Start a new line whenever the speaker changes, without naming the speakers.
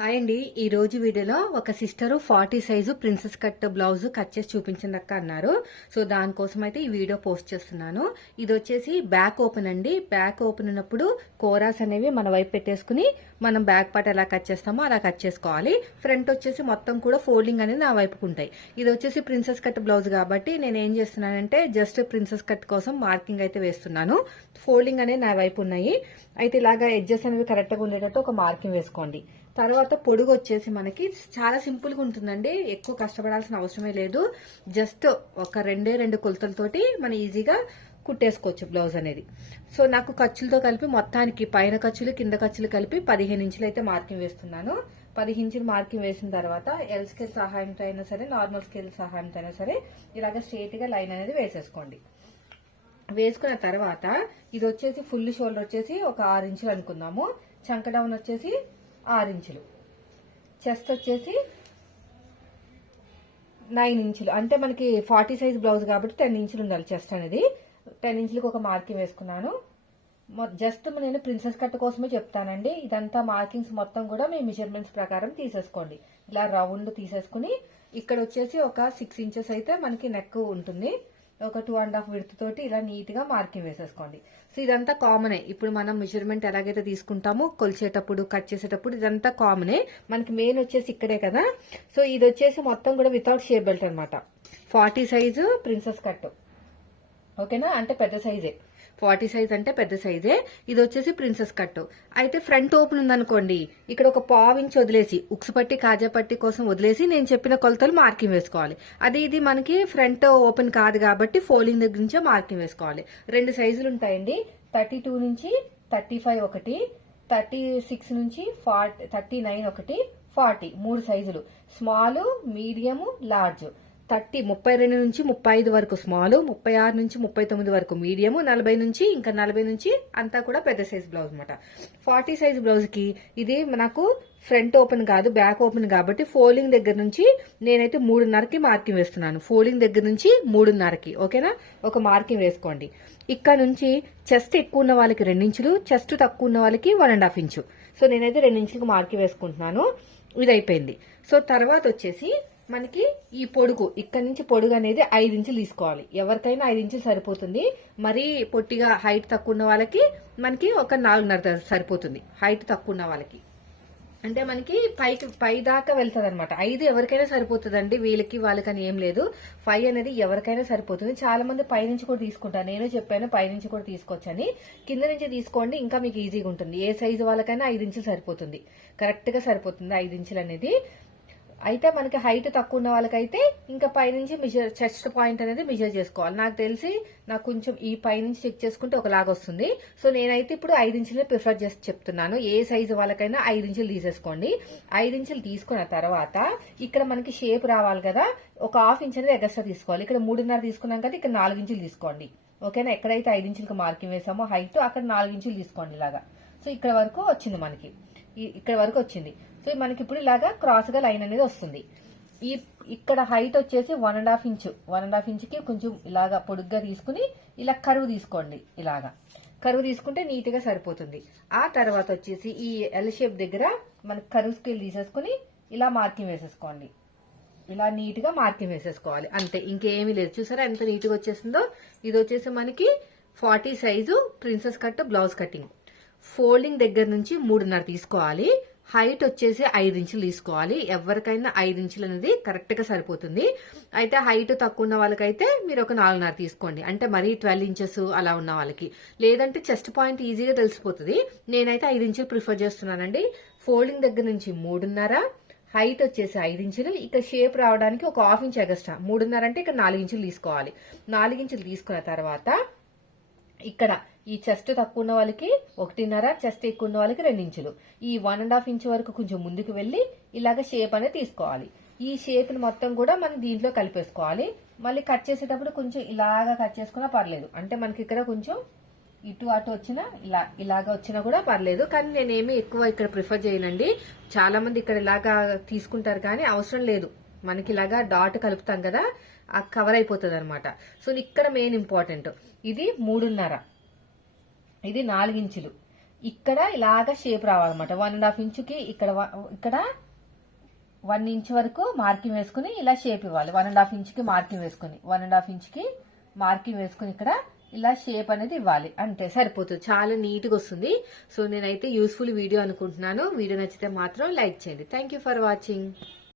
Hi అండి. ఈ రోజు వీడియోలో ఒక sister forty size princess cut blouse cut చేసి చూపించండి అక్క అన్నారు. సో దానికోసం అయితే ఈ వీడియో పోస్ట్ చేస్తున్నాను. ఇది వచ్చేసి బ్యాక్ ఓపెన్ అండి. బ్యాక్ ఓపెన్ ఉన్నప్పుడు కోరాస్ అనేవి మన వైపు పెట్టేసుకుని మనం బ్యాక్ పార్ట్ ఎలా కట్ చేస్తామో అలా కట్ చేసుకోవాలి. ఫ్రంట్ వచ్చేసి మొత్తం కూడా ఫోల్డింగ్ అనేది నా వైపుకు ఉంటాయి. ఇది వచ్చేసి ప్రిన్సెస్ కట్ బ్లౌజ్ కాబట్టి నేను ఏం చేస్తున్నానంటే జస్ట్ ప్రిన్సెస్ కట్ కోసం మార్కింగ్ అయితే వేస్తున్నాను. ఫోల్డింగ్ అనేది నా వైపు ఉన్నాయి. అయితే ఇలాగా ఎడ్జెస్ అనేవి కరెక్ట్గా ఉండేటట్టు ఒక మార్కింగ్ వేసుకోండి. తర్వాత పొడుగు వచ్చేసి మనకి చాలా సింపుల్గా ఉంటుందండి. ఎక్కువ కష్టపడాల్సిన అవసరమే లేదు. జస్ట్ ఒక రెండే రెండు కొలతలతోటి మనం ఈజీగా కుట్టేసుకోవచ్చు బ్లౌజ్ అనేది. సో నాకు ఖర్చులతో కలిపి మొత్తానికి పైన ఖర్చులు కింద ఖర్చులు కలిపి పదిహేను ఇంచులు అయితే మార్కింగ్ వేస్తున్నాను. పదిహేను ఇంచులు మార్కింగ్ వేసిన తర్వాత ఎల్ స్కేల్ సహాయంతో అయినా సరే నార్మల్ స్కేల్ సహాయంతో అయినా సరే ఇలాగ స్ట్రేట్గా లైన్ అనేది వేసేసుకోండి. వేసుకున్న తర్వాత ఇది వచ్చేసి ఫుల్ షోల్డర్ వచ్చేసి ఒక ఆరు ఇంచులు అనుకుందాము. చంక డౌన్ వచ్చేసి ఆరు ఇంచులు చెస్ట్ వచ్చేసి నైన్ ఇంచులు. అంటే మనకి ఫార్టీ సైజ్ బ్లౌజ్ కాబట్టి టెన్ ఇంచులు ఉండాలి చెస్ట్ అనేది. టెన్ ఇంచులకు ఒక మార్కింగ్ వేసుకున్నాను. జస్ట్ నేను ప్రిన్సెస్ కట్ కోసమే చెప్తానండి. ఇదంతా మార్కింగ్స్ మొత్తం కూడా మీ మెజర్మెంట్స్ ప్రకారం తీసేసుకోండి. ఇలా రౌండ్ తీసేసుకుని ఇక్కడ వచ్చేసి ఒక సిక్స్ ఇంచెస్ అయితే మనకి నెక్ ఉంటుంది. ఒక టూ అండ్ హాఫ్ విడత్ తోటి ఇలా నీట్గా మార్కింగ్ వేసేసుకోండి. సో ఇదంతా కామనే ఇప్పుడు మనం మెజర్మెంట్ ఎలాగైతే తీసుకుంటామో కొలిచేటప్పుడు కట్ చేసేటప్పుడు ఇదంతా కామనే మనకి మెయిన్ వచ్చేసి ఇక్కడే కదా. సో ఇది వచ్చేసి మొత్తం కూడా వితౌట్ షేప్ బెల్ట్ అనమాట ఫార్టీ సైజు ప్రిన్సెస్ కట్ ఓకేనా అంటే పెద్ద సైజే ఫార్టీ సైజ్ అంటే పెద్ద సైజే. ఇది వచ్చేసి ప్రిన్సెస్ కట్ అయితే ఫ్రంట్ ఓపెన్ ఉందనుకోండి ఇక్కడ ఒక పావు ఇంచ్ వదిలేసి ఉక్స్ పట్టి కాజా పట్టి కోసం వదిలేసి నేను చెప్పిన కొలతలు మార్కింగ్ వేసుకోవాలి. అది ఇది మనకి ఫ్రంట్ ఓపెన్ కాదు కాబట్టి ఫోలింగ్ దగ్గర నుంచే మార్కింగ్ వేసుకోవాలి. రెండు సైజులు ఉంటాయండి. థర్టీ టూ నుంచి థర్టీ ఫైవ్ ఒకటి థర్టీ సిక్స్ నుంచి ఫార్టీ థర్టీ నైన్ ఒకటి ఫార్టీ. మూడు సైజులు. Small medium large. థర్టీ ముప్పై రెండు నుంచి ముప్పై ఐదు వరకు స్మాల్ ముప్పై ఆరు నుంచి ముప్పై తొమ్మిది వరకు మీడియం నలభై నుంచి ఇంకా నలభై నుంచి అంతా కూడా పెద్ద సైజ్ బ్లౌజ్ అనమాట ఫార్టీ సైజ్ బ్లౌజ్కి ఇది నాకు ఫ్రంట్ ఓపెన్ కాదు బ్యాక్ ఓపెన్ కాబట్టి ఫోల్డింగ్ దగ్గర నుంచి నేనైతే మూడున్నరకి మార్కింగ్ వేస్తున్నాను. ఫోల్డింగ్ దగ్గర నుంచి మూడున్నరకి ఓకేనా? ఒక మార్కింగ్ వేసుకోండి. ఇక్కడ నుంచి చెస్ట్ ఎక్కువ ఉన్న వాళ్ళకి రెండించులు చెస్ట్ తక్కువ ఉన్న వాళ్ళకి one and half inch. So నేనైతే రెండించులకు మార్కింగ్ వేసుకుంటున్నాను. ఇది అయిపోయింది సో తర్వాత వచ్చేసి మనకి ఈ పొడుగు ఇక్కడ నుంచి పొడుగు అనేది ఐదు ఇంచులు తీసుకోవాలి. ఎవరికైనా ఐదు ఇంచులు సరిపోతుంది. మరీ పొట్టిగా హైట్ తక్కువ ఉన్న వాళ్ళకి మనకి ఒక నాలుగున్నర సరిపోతుంది. హైట్ తక్కువ ఉన్న వాళ్ళకి. అంటే మనకి పైకి పై దాకా వెళ్తుంది అనమాట ఐదు ఎవరికైనా సరిపోతుందండి. వీళ్ళకి వాళ్ళకని ఏం లేదు. ఫైవ్ అనేది ఎవరికైనా సరిపోతుంది. చాలా మంది పై నుంచి కూడా తీసుకుంటారు. నేను చెప్పాను పై నుంచి కూడా తీసుకోవచ్చని. కింద నుంచి తీసుకోండి ఇంకా మీకు ఈజీగా ఉంటుంది. ఏ సైజు వాళ్ళకైనా ఐదు ఇంచులు సరిపోతుంది. కరెక్ట్గా సరిపోతుంది ఐదు ఇంచులు అనేది. అయితే మనకి హైట్ తక్కువ ఉన్న వాళ్ళకైతే ఇంకా పైనుంచి మెజర్ చెస్ట్ పాయింట్ అనేది మెజర్ చేసుకోవాలి. నాకు తెలిసి నాకు కొంచెం ఈ పైనుంచి చెక్ చేసుకుంటే ఒకలాగా వస్తుంది. సో నేనైతే ఇప్పుడు ఐదు ఇంచులు ప్రిఫర్ చేసి చెప్తున్నాను. ఏ సైజు వాళ్ళకైనా ఐదు ఇంచులు తీసేసుకోండి. ఐదు ఇంచులు తీసుకున్న తర్వాత ఇక్కడ మనకి షేప్ రావాలి కదా. ఒక హాఫ్ ఇంచ్ అనేది ఎగస్ట్రా తీసుకోవాలి. ఇక్కడ మూడున్నర తీసుకున్నాం కదా ఇక్కడ నాలుగు ఇంచులు తీసుకోండి. ఓకేనా? ఎక్కడైతే ఐదు ఇంచులకు మార్కింగ్ వేసామో హైట్ అక్కడ నాలుగు ఇంచులు తీసుకోండి ఇలాగా. సో ఇక్కడ వరకు వచ్చింది మనకి. ఇక్కడ వరకు వచ్చింది. సో మనకి ఇప్పుడు ఇలాగా క్రాస్గా లైన్ అనేది వస్తుంది. ఈ ఇక్కడ హైట్ వచ్చేసి one and half inch one and half ఇంచ్కి కొంచెం ఇలాగా పొడుగ్గా తీసుకుని ఇలా కరువు తీసుకోండి ఇలాగా. కరువు తీసుకుంటే నీట్గా సరిపోతుంది. ఆ తర్వాత వచ్చేసి ఈ ఎల్ షేప్ దగ్గర మనకి కరువు స్కేల్ తీసేసుకుని ఇలా మార్కింగ్ వేసేసుకోండి. ఇలా నీట్గా మార్కింగ్ వేసేసుకోవాలి. అంతే ఇంకేమీ లేదు. చూసారా ఎంత నీట్గా వచ్చేసిందో? ఇది వచ్చేసి మనకి forty size princess cut blouse cutting folding దగ్గర నుంచి మూడున్నర తీసుకోవాలి. హైట్ వచ్చేసి ఐదు ఇంచులు తీసుకోవాలి. ఎవరికైనా ఐదు ఇంచులు అనేది కరెక్ట్గా సరిపోతుంది. అయితే హైట్ తక్కువ ఉన్న వాళ్ళకైతే మీరు ఒక నాలుగున్నర తీసుకోండి. అంటే మరీ ట్వెల్వ్ ఇంచెస్ అలా ఉన్న వాళ్ళకి. లేదంటే చెస్ట్ పాయింట్ ఈజీగా తెలిసిపోతుంది. నేనైతే ఐదు ఇంచులు ప్రిఫర్ చేస్తున్నానండి. ఫోల్డింగ్ దగ్గర నుంచి మూడున్నర హైట్ వచ్చేసి ఐదు ఇంచులు. ఇక్కడ షేప్ రావడానికి ఒక హాఫ్ ఇంచ్ ఎగస్ట్రా మూడున్నర అంటే ఇక నాలుగు ఇంచులు తీసుకోవాలి. నాలుగు ఇంచులు తీసుకున్న తర్వాత ఇక్కడ ఈ చెస్ట్ తక్కువ ఉన్న వాళ్ళకి ఒకటిన్నర చెస్ట్ ఎక్కువ ఉన్న వాళ్ళకి రెండు ఇంచులు ఈ వన్ అండ్ హాఫ్ ఇంచ్ వరకు కొంచెం ముందుకు వెళ్ళి ఇలాగ షేప్ అనేది తీసుకోవాలి. ఈ షేప్ని మొత్తం కూడా మనం దీంట్లో కలిపేసుకోవాలి. మళ్ళీ కట్ చేసేటప్పుడు కొంచెం ఇలాగా కట్ చేసుకున్నా పర్లేదు. అంటే మనకి ఇక్కడ కొంచెం ఇటు అటు వచ్చినా ఇలా ఇలాగ వచ్చినా కూడా పర్లేదు. కానీ నేనేమి ఎక్కువ ఇక్కడ ప్రిఫర్ చేయనండి. చాలా మంది ఇక్కడ ఇలాగా తీసుకుంటారు కానీ అవసరం లేదు. మనకి ఇలాగా డాట్ కలుపుతాం కదా. కవర్ అయిపోతుంది అనమాట సో ఇక్కడ మెయిన్ ఇంపార్టెంట్ ఇది మూడున్నర. ఇది నాలుగించులు. ఇక్కడ ఇలాగ షేప్ రావాలన్నమాట. వన్ అండ్ హాఫ్ ఇంచుకి ఇక్కడ వ- ఇక్కడ వన్ ఇంచ్ వరకు మార్కింగ్ వేసుకుని ఇలా షేప్ ఇవ్వాలి. వన్ అండ్ హాఫ్ ఇంచ్కి మార్కింగ్ వేసుకుని. వన్ అండ్ హాఫ్ ఇంచ్కి మార్కింగ్ వేసుకుని ఇక్కడ ఇలా షేప్ అనేది ఇవ్వాలి. అంతే. సరిపోతుంది. చాలా నీట్గా వస్తుంది. సో నేనైతే యూస్ఫుల్ వీడియో అనుకుంటున్నాను. వీడియో నచ్చితే మాత్రం లైక్ చేయండి. Thank you for watching